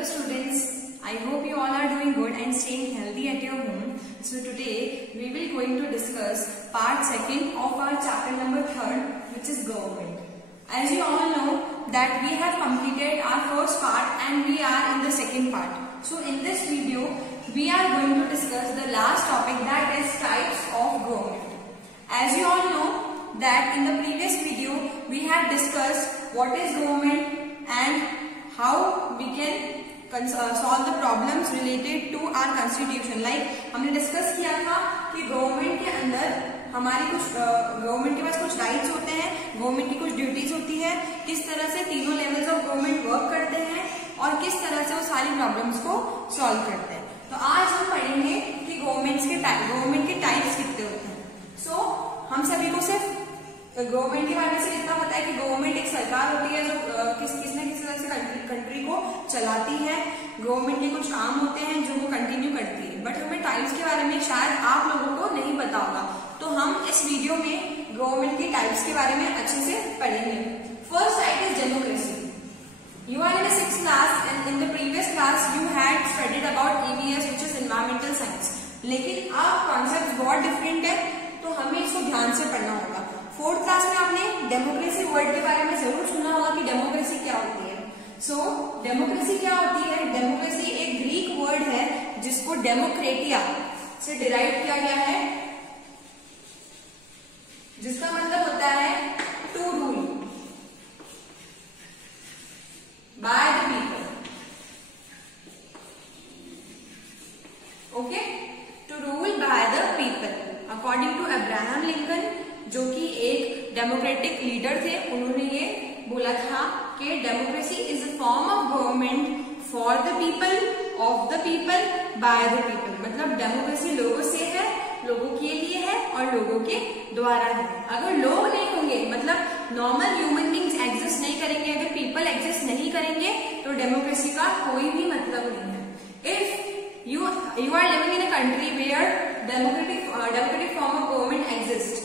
Hello students, I hope you all are doing good and staying healthy at your home. So today we will going to discuss part 2 of our chapter number 3, which is government. As you all know that we have completed our first part and we are in the second part. So in this video we are going to discuss the last topic, that is types of government. As you all know that in the previous video we have discussed what is government and how we can solve the problems related to our constitution. Like हमने discuss किया था कि government के अंदर हमारी कुछ government के पास कुछ राइट्स होते हैं, गवर्नमेंट की कुछ ड्यूटीज होती है, किस तरह से तीनों लेवल्स ऑफ गवर्नमेंट वर्क करते हैं और किस तरह से वो सारी प्रॉब्लम्स को सॉल्व करते हैं. तो आज हम पढ़ेंगे कि गवर्नमेंट के टाइप्स कितने होते हैं. सो हम सभी को सिर्फ गवर्नमेंट के बारे में से इतना पता है कि गवर्नमेंट एक सरकार होती है जो किसी न किसी तरह से कंट्री को चलाती है. गवर्नमेंट के कुछ काम होते हैं जो वो कंटिन्यू करती है, बट हमें टाइप्स के बारे में शायद आप लोगों को नहीं पता होगा. तो हम इस वीडियो में गवर्नमेंट के टाइप्स के बारे में अच्छे से पढ़ेंगे. First type is democracy. You are in the 6th class and in the previous class you had studied about EVS, which is environmental science. लेकिन अब कॉन्सेप्ट बहुत डिफरेंट है, तो हमें इसको ध्यान से पढ़ना होगा. 4th क्लास में आपने डेमोक्रेसी वर्ड के बारे में जरूर सुना होगा कि डेमोक्रेसी क्या होती है. सो डेमोक्रेसी क्या होती है? डेमोक्रेसी एक ग्रीक वर्ड है जिसको डेमोक्रेटिया से डिराइव किया गया है, जिसका मतलब होता है to rule by the people. Okay, to rule by the people. According to Abraham Lincoln, जो कि एक डेमोक्रेटिक लीडर थे, उन्होंने ये बोला था कि democracy is a form of government for the people, of the people, bye the people. मतलब डेमोक्रेसी लोगों से है, लोगों के लिए है और लोगों के द्वारा है. अगर लोग नहीं होंगे, मतलब नॉर्मल ह्यूमन बींग्स एग्जिस्ट नहीं करेंगे, अगर पीपल एग्जिस्ट नहीं करेंगे, तो डेमोक्रेसी का कोई भी मतलब नहीं है. If you are living in a country where democratic form of government exists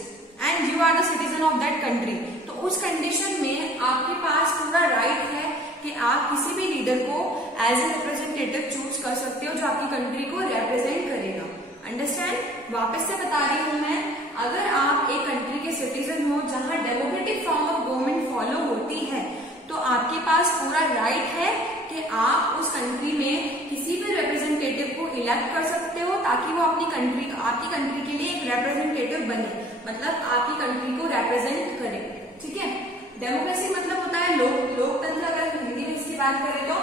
and you are the citizen of that country, तो उस कंडीशन में आपके पास पूरा राइट है कि आप किसी भी लीडर को एज ए रिप्रेजेंटेटिव चूज कर सकते हो जो आपकी कंट्री को रिप्रेजेंट करेगा. अंडरस्टैंड? वापस से बता रही हूं मैं, अगर आप एक कंट्री के सिटीजन हो जहां democratic form of government follow होती है, तो आपके पास पूरा राइट है कि आप उस कंट्री में किसी भी रिप्रेजेंटेटिव को इलेक्ट कर सकते हो ताकि वो आपकी कंट्री के लिए एक रिप्रेजेंटेटिव बने, मतलब आपकी कंट्री को रिप्रेजेंट करे. ठीक है, डेमोक्रेसी मतलब होता है लोकतंत्र, अगर हिंदी में इसकी बात करें तो.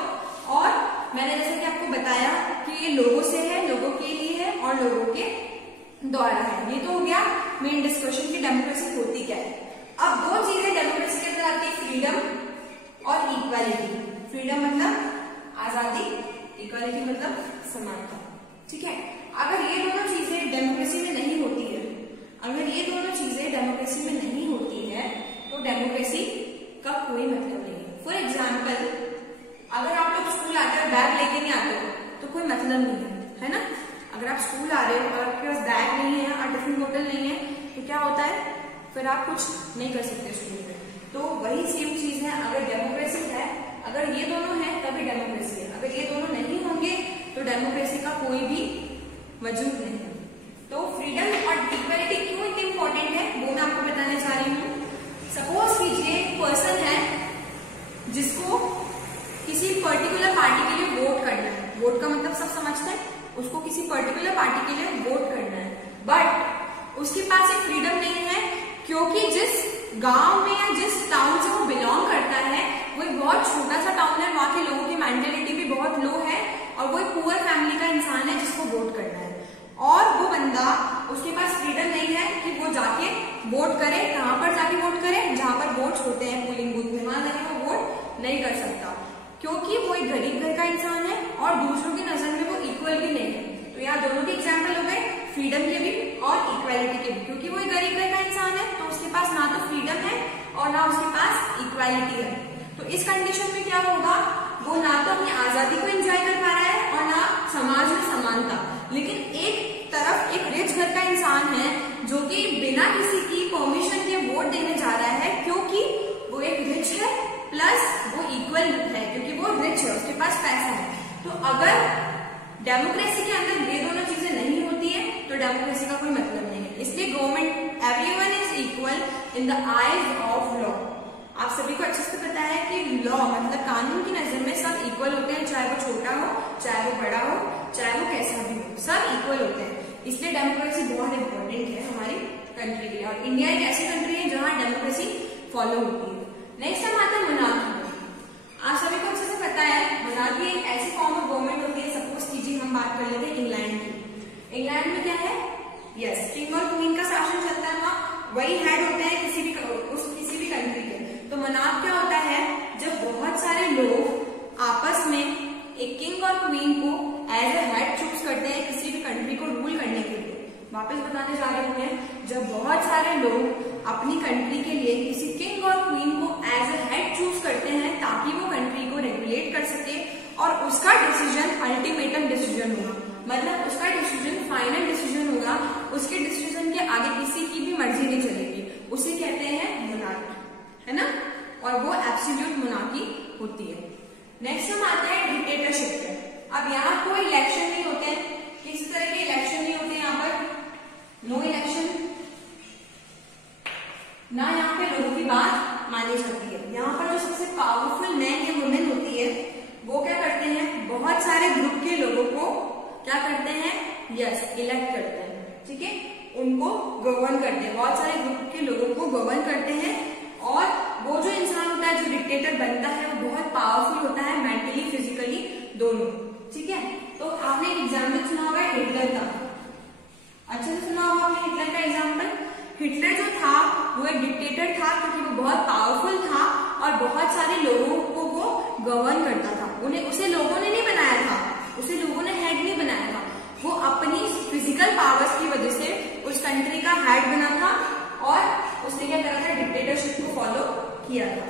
और मैंने जैसे कि आपको बताया कि ये लोगों से है, लोगों के लिए है और लोगों के द्वारा है. ये तो हो गया मेन डिस्कशन की डेमोक्रेसी होती क्या है. अब दो चीजें डेमोक्रेसी के अंदर आती है, फ्रीडम और इक्वालिटी. फ्रीडम मतलब आजादी, इक्वालिटी मतलब समानता. ठीक है, अगर ये दोनों चीजें डेमोक्रेसी में नहीं होती है, तो डेमोक्रेसी का कोई मतलब नहीं है. फॉर एग्जाम्पल, अगर आप लोग स्कूल आते हो बैग लेके नहीं आते हो तो कोई मतलब नहीं है ना. अगर आप स्कूल आ रहे हो और आपके पास बैग नहीं है और टिफिन बोतल नहीं है, तो क्या होता है, फिर आप कुछ नहीं कर सकते स्कूल में. तो वही सेम चीज है, अगर डेमोक्रेसी है, अगर ये दोनों है तभी डेमोक्रेसी है. अगर ये दोनों नहीं होंगे तो डेमोक्रेसी का कोई भी वजूद नहीं है. तो फ्रीडम और इक्वालिटी क्यों इतनी इंपॉर्टेंट है वो मैं आपको बताने जा रही हूँ. सपोज कीजिए एक पर्सन है जिसको किसी पर्टिकुलर पार्टी के लिए वोट करना है. वोट का मतलब सब समझते हैं, उसको किसी पर्टिकुलर पार्टी के लिए वोट करना है, बट उसके पास एक फ्रीडम नहीं है क्योंकि जिस गांव में या जिस टाउन से वो बिलोंग करता है वो एक बहुत छोटा सा टाउन है, वहां के लोगों की मेंटेलिटी भी बहुत लो है और वो एक पुअर फैमिली का इंसान है जिसको वोट करना है. और वो बंदा, उसके पास फ्रीडम नहीं है कि वो जाके वोट करे. कहां पर जाके वोट करे? जहां पर वोट होते हैं पोलिंग बूथ में, वहां जाके वो वोट नहीं कर सकता क्योंकि वो एक गरीब घर का इंसान है और दूसरों की नजर में वो इक्वल भी नहीं है. तो यहाँ दोनों के एग्जाम्पल हो गए, फ्रीडम के भी और इक्वालिटी के भी. क्योंकि वो एक गरीब घर का इंसान है तो उसके पास ना तो फ्रीडम है और ना उसके पास इक्वालिटी है. तो इस कंडीशन में क्या होगा, वो ना तो अपनी आजादी को एंजॉय कर पा रहा है और ना समाज में समानता. लेकिन एक तरफ एक रिच घर का इंसान है जो कि बिना किसी की परमिशन के वोट देने जा रहा है क्योंकि वो एक रिच है प्लस वो इक्वल है, क्योंकि वो रिच है, उसके पास पैसा है. तो अगर डेमोक्रेसी के अंदर ये दोनों चीजें नहीं होती है तो डेमोक्रेसी का कोई मतलब नहीं है। इसलिए government everyone is equal in the eyes of law. आप सभी को अच्छे से पता है कि लॉ मतलब कानून की नजर में सब इक्वल होते हैं, चाहे वो छोटा हो, चाहे वो बड़ा हो, चाहे वो कैसा भी हो, सब इक्वल होते हैं। इसलिए डेमोक्रेसी बहुत इंपॉर्टेंट है हमारी कंट्री के लिए, और इंडिया एक ऐसी कंट्री है जहां डेमोक्रेसी फॉलो होती है। नेक्स्ट हम आते हैं मोनार्की। आप सभी को अच्छे से पता है मोनार्की एक ऐसी फॉर्म ऑफ गवर्नमेंट होती है। सपोज कीजिए हम बात कर लेते हैं इंग्लैंड की। इंग्लैंड में क्या है, यस, किंग और क्वीन का शासन चलता है, वहां वही हेड होते हैं किसी भी कंट्री के। तो मोनार्क क्या होता है, जब बहुत सारे लोग आपस में एक किंग और क्वीन को एज ए हेड चूज करते हैं किसी भी कंट्री को रूल करने के लिए। वापस बताने जा रहे होंगे, जब बहुत सारे लोग अपनी कंट्री के लिए किसी किंग और क्वीन को एज ए हेड चूज करते हैं ताकि वो कंट्री को रेगुलेट कर सके, और उसका डिसीजन अल्टीमेटम डिसीजन होगा, मतलब उसका डिसीजन फाइनल डिसीजन होगा, उसके डिसीजन के आगे किसी की भी मर्जी नहीं चलेगी, उसे कहते हैं मोनार्की, है ना, और वो एब्सोल्यूट मोनार्की होती है। नेक्स्ट हम आते हैं डिक्टेटरशिप पे। अब यहाँ कोई इलेक्शन नहीं होते हैं, किसी तरह के इलेक्शन नहीं होते यहाँ पर, नो इलेक्शन, ना यहाँ पे लोगों की बात मानी जाती है। यहाँ पर जो सबसे पावरफुल मैन या वुमेन होती है वो क्या करते हैं, बहुत सारे ग्रुप के लोगों को क्या करते हैं, यस, इलेक्ट करते हैं, ठीक है, उनको गवर्न करते हैं, बहुत सारे ग्रुप के लोगों को गवर्न करते हैं। और वो जो इंसान होता है जो डिक्टेटर बनता है वो बहुत पावरफुल होता है, मेंटली फिजिकली दोनों, ठीक है। तो आपने एक एग्जाम्पल सुना होगा हिटलर का, अच्छे से सुना होगा आपने हिटलर का एग्जाम्पल। हिटलर जो था वो एक डिक्टेटर था क्योंकि वो बहुत पावरफुल था और बहुत सारे लोगों को वो गवर्न करता था। उसे लोगों ने नहीं बनाया था, उसे लोगों ने हेड नहीं बनाया था, वो अपनी फिजिकल पावर्स की वजह से उस कंट्री का हेड बना था और उसने क्या करा था, डिक्टेटरशिप को फॉलो किया था।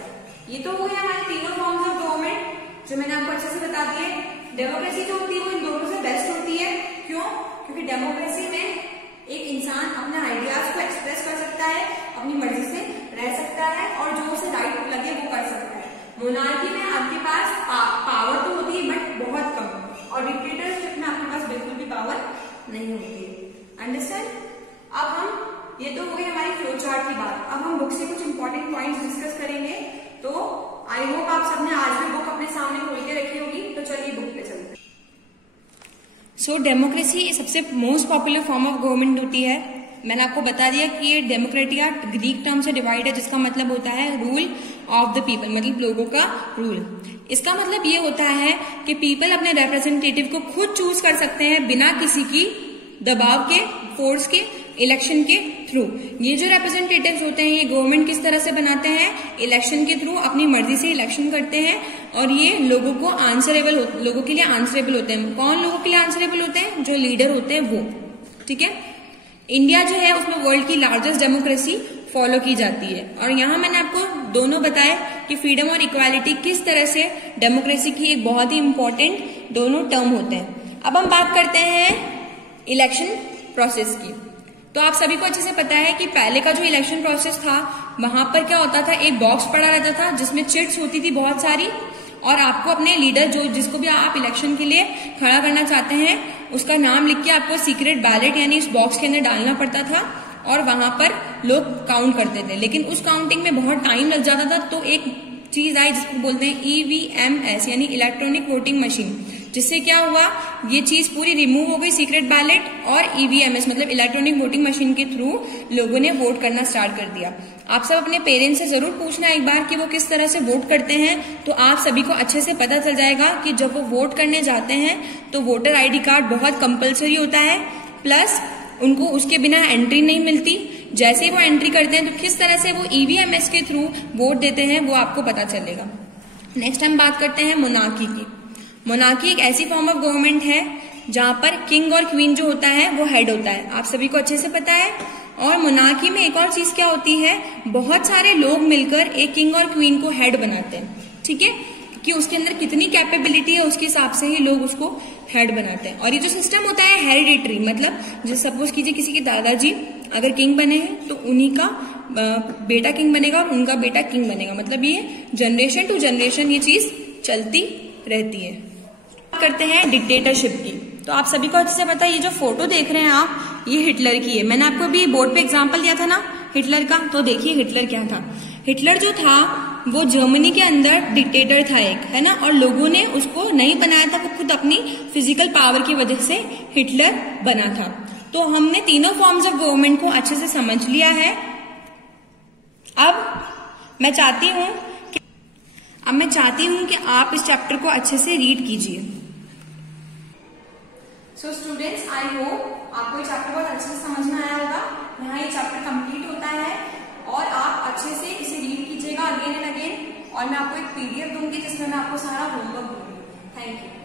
ये तो हो गया हमारे तीनों फॉर्म्स ऑफ गवर्नमेंट जो मैंने आपको अच्छे से बता दिए। डेमोक्रेसी जो होती है वो इन दोनों से बेस्ट होती है, क्यों, क्योंकि डेमोक्रेसी में एक इंसान अपने आइडियाज को एक्सप्रेस कर सकता है, अपनी मर्जी से रह सकता है और जो उसे राइट लगे वो कर सकता है। मोनार्की में आपके पास पावर तो होती है बट बहुत कम, और डिक्टेटरशिप में आपके पास बिल्कुल भी पावर नहीं होती है। अंडरस्टैंड। अब हम, ये तो हो गई हमारी फ्लो चार्ट की बात। अब हम बुक से कुछ इंपॉर्टेंट पॉइंट्स डिस्कस करेंगे। तो आई होप आप सबने आज भी बुक अपने सामने खोल के रखी होगी, तो चलिए बुक पे चलते हैं। सो डेमोक्रेसी सबसे most popular form of government होती है। मैंने आपको बता दिया कि ये डेमोक्रेटिया ग्रीक टर्म से डिवाइड है, जिसका मतलब होता है रूल ऑफ द पीपल, मतलब लोगों का रूल। इसका मतलब ये होता है कि पीपल अपने रिप्रेजेंटेटिव को खुद चूज कर सकते हैं बिना किसी की दबाव के, फोर्स के, इलेक्शन के थ्रू। ये जो रिप्रेजेंटेटिव्स होते हैं ये गवर्नमेंट किस तरह से बनाते हैं, इलेक्शन के थ्रू अपनी मर्जी से इलेक्शन करते हैं, और ये लोगों को आंसरेबल, लोगों के लिए आंसरेबल होते हैं। कौन लोगों के लिए आंसरेबल होते हैं, जो लीडर होते हैं वो, ठीक है। इंडिया जो है उसमें वर्ल्ड की लार्जेस्ट डेमोक्रेसी फॉलो की जाती है, और यहाँ मैंने आपको दोनों बताया कि फ्रीडम और इक्वालिटी किस तरह से डेमोक्रेसी की एक बहुत ही इंपॉर्टेंट दोनों टर्म होते हैं। अब हम बात करते हैं इलेक्शन प्रोसेस की। तो आप सभी को अच्छे से पता है कि पहले का जो इलेक्शन प्रोसेस था वहां पर क्या होता था, एक बॉक्स पड़ा रहता था जिसमें चिट्स होती थी बहुत सारी, और आपको अपने लीडर जो जिसको भी आप इलेक्शन के लिए खड़ा करना चाहते हैं उसका नाम लिख के आपको सीक्रेट बैलेट यानी इस बॉक्स के अंदर डालना पड़ता था, और वहां पर लोग काउंट करते थे। लेकिन उस काउंटिंग में बहुत टाइम लग जाता था, तो एक चीज आई जिसको बोलते हैं EVMS यानी इलेक्ट्रॉनिक वोटिंग मशीन, जिससे क्या हुआ, ये चीज पूरी रिमूव हो गई, सीक्रेट बैलेट और EVMS मतलब इलेक्ट्रॉनिक वोटिंग मशीन के थ्रू लोगों ने वोट करना स्टार्ट कर दिया। आप सब अपने पेरेंट्स से जरूर पूछना एक बार कि वो किस तरह से वोट करते हैं, तो आप सभी को अच्छे से पता चल जाएगा कि जब वो वोट करने जाते हैं तो वोटर ID कार्ड बहुत कंपलसरी होता है, प्लस उनको उसके बिना एंट्री नहीं मिलती। जैसे ही वो एंट्री करते हैं तो किस तरह से वो EVMS के थ्रू वोट देते हैं वो आपको पता चलेगा। नेक्स्ट हम बात करते हैं मोनार्की की। मोनार्की एक ऐसी फॉर्म ऑफ गवर्नमेंट है जहां पर किंग और क्वीन जो होता है वो हेड होता है, आप सभी को अच्छे से पता है। और मोनार्की में एक और चीज क्या होती है, बहुत सारे लोग मिलकर एक किंग और क्वीन को हेड बनाते हैं, ठीक है, कि उसके अंदर कितनी कैपेबिलिटी है उसके हिसाब से ही लोग उसको हेड बनाते हैं। और ये जो सिस्टम होता है हेरिडिटरी, मतलब जो सपोज कीजिए किसी के दादाजी अगर किंग बने हैं तो उन्हीं का बेटा किंग बनेगा और उनका बेटा किंग बनेगा, मतलब ये जनरेशन टू जनरेशन ये चीज चलती रहती है। करते हैं डिक्टेटरशिप की। तो आप सभी को अच्छे से पता है, ये जो फोटो देख रहे हैं आप, ये हिटलर की है। मैंने आपको अभी बोर्ड पे एग्जांपल दिया था ना हिटलर का, तो देखिए हिटलर क्या था। हिटलर जो था वो जर्मनी के अंदर डिक्टेटर था एक, है ना, और लोगों ने उसको नहीं बनाया था, वो खुद अपनी फिजिकल पावर की वजह से हिटलर बना था। तो हमने तीनों फॉर्म्स ऑफ गवर्नमेंट को अच्छे से समझ लिया है। अब मैं चाहती हूं कि आप इस चैप्टर को अच्छे से रीड कीजिए। सो स्टूडेंट्स, आई होप आपको ये चैप्टर बहुत अच्छे से समझ में आया होगा। यहाँ ये चैप्टर कंप्लीट होता है और आप अच्छे से इसे रीड कीजिएगा अगेन एंड अगेन, और मैं आपको एक PDF दूंगी जिसमें मैं आपको सारा होमवर्क दूंगी। Thank you.